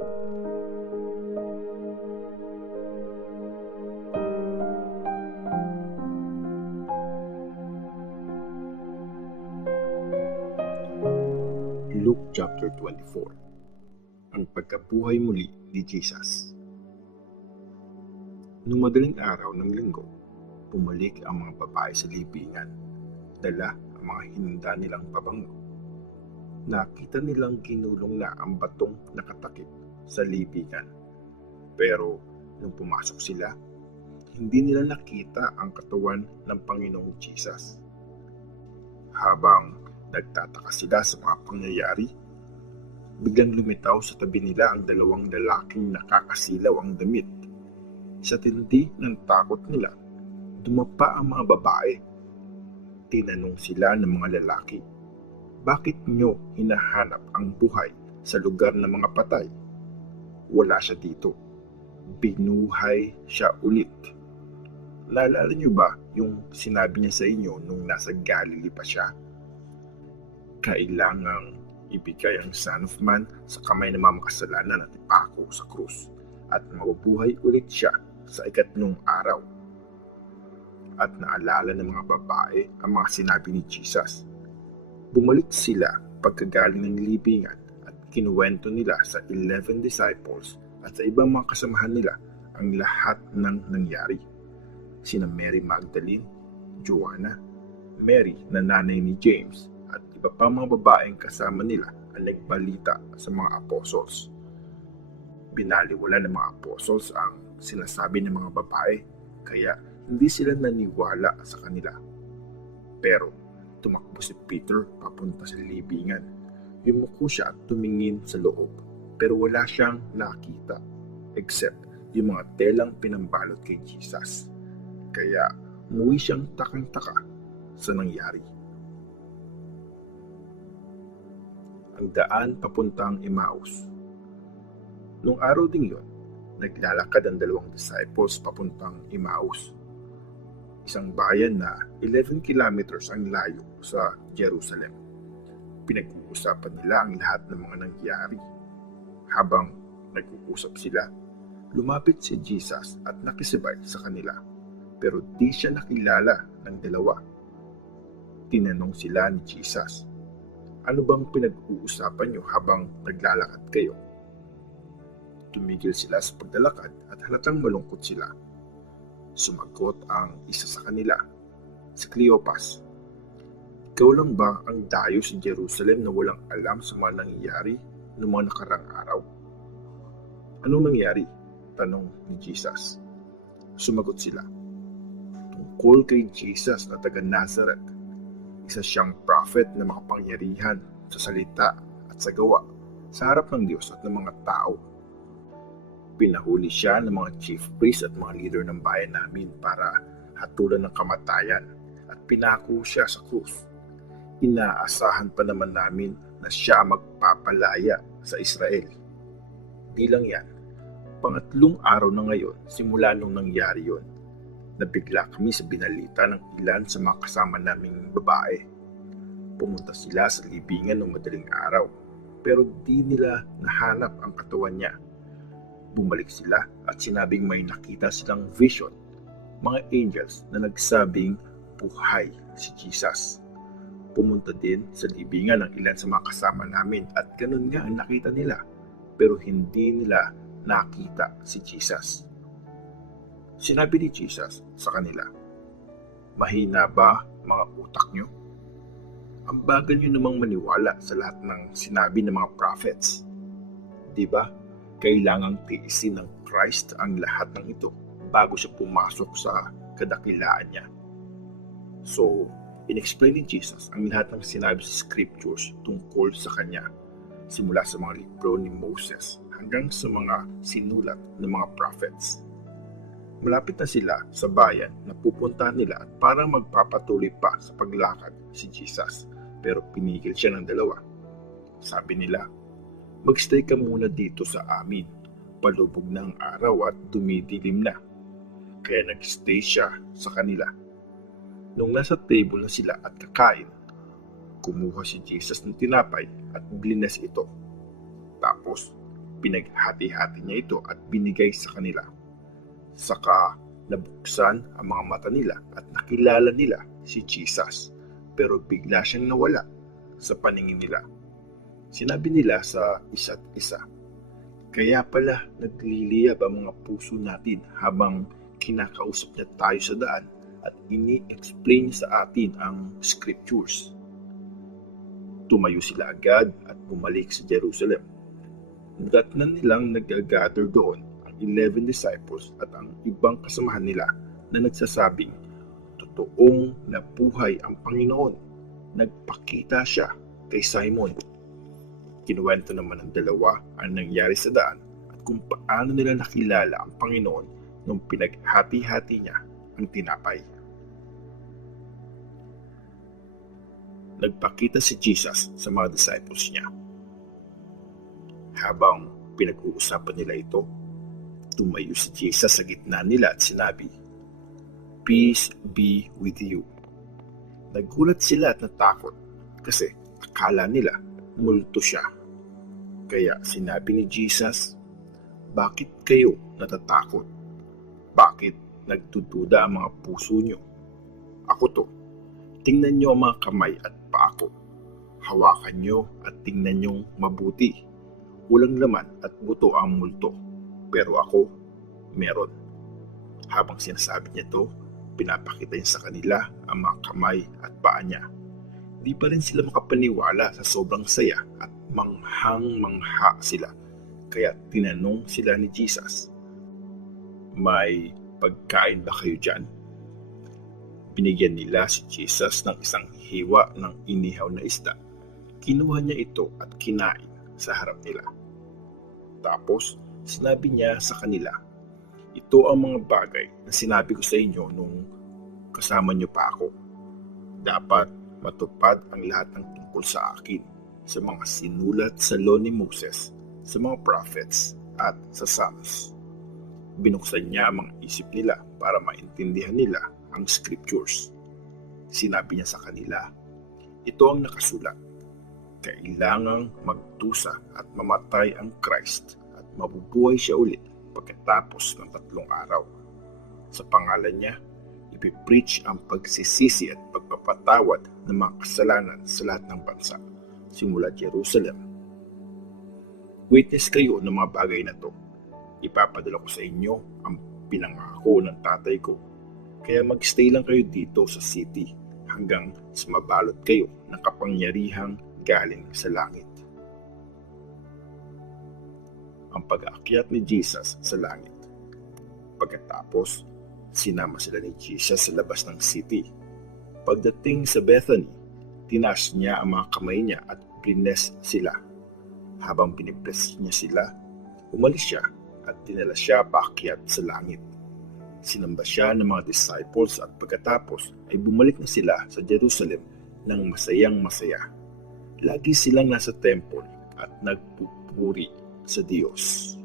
Luke chapter 24. Ang pagkabuhay muli ni Jesus. Nung madaling araw ng linggo, bumalik ang mga babae sa libingan, dala ang mga hinanda nilang pabango. Nakita nilang ginulong na ang batong nakatakip sa libingan. Pero nung pumasok sila, hindi nila nakita ang katawan ng Panginoong Jesus. Habang nagtataka sila sa mga pangyayari, biglang lumitaw sa tabi nila ang dalawang lalaking nakakasilaw ang damit. Sa tindi ng takot nila, dumapa ang mga babae. Tinanong sila ng mga lalaki, "Bakit nyo hinahanap ang buhay sa lugar ng mga patay? Wala siya dito. Binuhay siya ulit." Naalala nyo ba yung sinabi niya sa inyo nung nasa Galilee pa siya? Kailangang ibigay ang Son of Man sa kamay ng mga makasalanan at ipako sa krus, at mabubuhay ulit siya sa ikatlong araw. At naalala ng mga babae ang mga sinabi ni Jesus. Bumalik sila pagkagaling ng libingan at kinuwento nila sa 11 disciples at sa ibang mga kasamahan nila ang lahat ng nangyari. Sina Mary Magdalene, Joanna, Mary na nanay ni James, at iba pa mga babaeng kasama nila ang nagbalita sa mga apostles. Binaliwala ng mga apostles ang sinasabi ng mga babae, kaya hindi sila naniwala sa kanila. Pero tumakbo si Peter papunta sa libingan. Yumuko siya at tumingin sa loob, pero wala siyang nakita except yung mga telang pinambalot kay Jesus. Kaya umuwi siyang takang-taka sa nangyari. Ang daan papuntang Emmaus. Nung araw ding yon, naglalakad ang dalawang disciples papuntang Emmaus, isang bayan na 11 kilometers ang layo sa Jerusalem. Pinag-uusapan nila ang lahat ng mga nangyari. Habang nag-uusap sila, lumapit si Jesus at nakisabay sa kanila, pero di siya nakilala ng dalawa. Tinanong sila ni Jesus, "Ano bang pinag-uusapan niyo habang naglalakad kayo?" Tumigil sila sa paglalakad at halatang malungkot sila. Sumagot ang isa sa kanila, si Cleopas, "Ikaw lang ba ang dayo sa Jerusalem na walang alam sa mga nangyayari noong mga nakarang araw?" "Anong nangyari?" tanong ni Jesus. Sumagot sila, "Tungkol kay Jesus na taga Nazareth. Isa siyang prophet na makapangyarihan sa salita at sa gawa sa harap ng Diyos at ng mga tao. Pinahuli siya ng mga chief priests at mga leader ng bayan namin para hatulan ng kamatayan at pinako siya sa krus. Inaasahan pa naman namin na siya magpapalaya sa Israel. Di lang yan, pangatlong araw na ngayon simula nung nangyari yon, nabigla kami sa binalita ng ilan sa mga kasama naming babae. Pumunta sila sa libingan ng madaling araw, pero di nila nahanap ang katawan niya. Bumalik sila at sinabing may nakita silang vision, mga angels na nagsabing buhay si Jesus. Pumunta din sa libingan ng ilan sa mga kasama namin at ganun nga ang nakita nila, pero hindi nila nakita si Jesus. Sinabi ni Jesus sa kanila, "Mahina ba mga utak nyo? Ang bagal nyo namang maniwala sa lahat ng sinabi ng mga prophets. Di ba, kailangang tiisin ng Christ ang lahat ng ito bago siya pumasok sa kadakilaan niya." So, in-explain ni Jesus ang lahat ng sinabi sa scriptures tungkol sa kanya, simula sa mga libro ni Moses hanggang sa mga sinulat ng mga prophets. Malapit na sila sa bayan na pupuntahan nila at parang magpapatuloy pa sa paglakad si Jesus, pero pinigil siya ng dalawa. Sabi nila, "Magstay ka muna dito sa amin. Palubog na ang araw at dumidilim na." Kaya nagstay siya sa kanila. Nung nasa table na sila at kakain, kumuha si Jesus ng tinapay at blines ito. Tapos Pinaghati-hati niya ito at binigay sa kanila. Saka nabuksan ang mga mata nila at nakilala nila si Jesus, pero bigla siyang nawala sa paningin nila. Sinabi nila sa isa't isa, "Kaya pala nagliliyab ang mga puso natin habang kinakausap niya tayo sa daan at ini-explain niya sa atin ang scriptures." Tumayo sila agad at bumalik sa Jerusalem. Nadatnan nilang nag-gather doon ang 11 disciples at ang ibang kasamahan nila na nagsasabing, "Totoong nabuhay ang Panginoon. Nagpakita siya kay Simon." Kinuwento naman ng dalawa ang nangyari sa daan at kung paano nila nakilala ang Panginoon nung pinaghati-hati niya ang tinapay. Nagpakita si Jesus sa mga disciples niya. Habang pinag-uusapan nila ito, tumayo si Jesus sa gitna nila at sinabi, "Peace be with you." Nagulat sila at natakot kasi akala nila multo siya. Kaya sinabi ni Jesus, "Bakit kayo natatakot? Bakit nagdududa ang mga puso niyo? Ako to. Tingnan niyo ang mga kamay at paa ko. Hawakan niyo at tingnan niyong mabuti. Walang laman at buto ang multo, pero ako meron." Habang sinasabi niya to, pinapakita niya sa kanila ang mga kamay at paa niya. Di pa rin sila makapaniwala sa sobrang saya at manghang-mangha sila. Kaya tinanong sila ni Jesus, "May pagkain ba kayo dyan?" Binigyan nila si Jesus ng isang hiwa ng inihaw na isda. Kinuha niya ito at kinain sa harap nila. Tapos sinabi niya sa kanila, "Ito ang mga bagay na sinabi ko sa inyo nung kasama niyo pa ako. Dapat matupad ang lahat ng tungkol sa akin sa mga sinulat sa law ni Moses, sa mga prophets at sa Psalms." Binuksan niya ang mga isip nila para maintindihan nila ang scriptures. Sinabi niya sa kanila, "Ito ang nakasulat. Kailangang magdusa at mamatay ang Christ at mabubuhay siya ulit pagkatapos ng 3 araw. Sa pangalan niya, ipipreach ang pagsisisi at pagpapatawad ng mga kasalanan sa lahat ng bansa, simula Jerusalem. Witness kayo ng mga bagay na to. Ipapadala ko sa inyo ang pinangako ng tatay ko. Kaya magstay lang kayo dito sa city hanggang sa mabalot kayo ng kapangyarihang galing sa langit." Ang pag-aakyat ni Jesus sa langit. Pagkatapos, sinama sila ni Jesus sa labas ng city. Pagdating sa Bethany, tinaas niya ang mga kamay niya at bless sila. Habang binibless niya sila, umalis siya at dinala siya paakyat sa langit. Sinamba siya ng mga disciples at pagkatapos ay bumalik na sila sa Jerusalem ng masayang masaya. Lagi silang nasa temple at nagpupuri sa Diyos.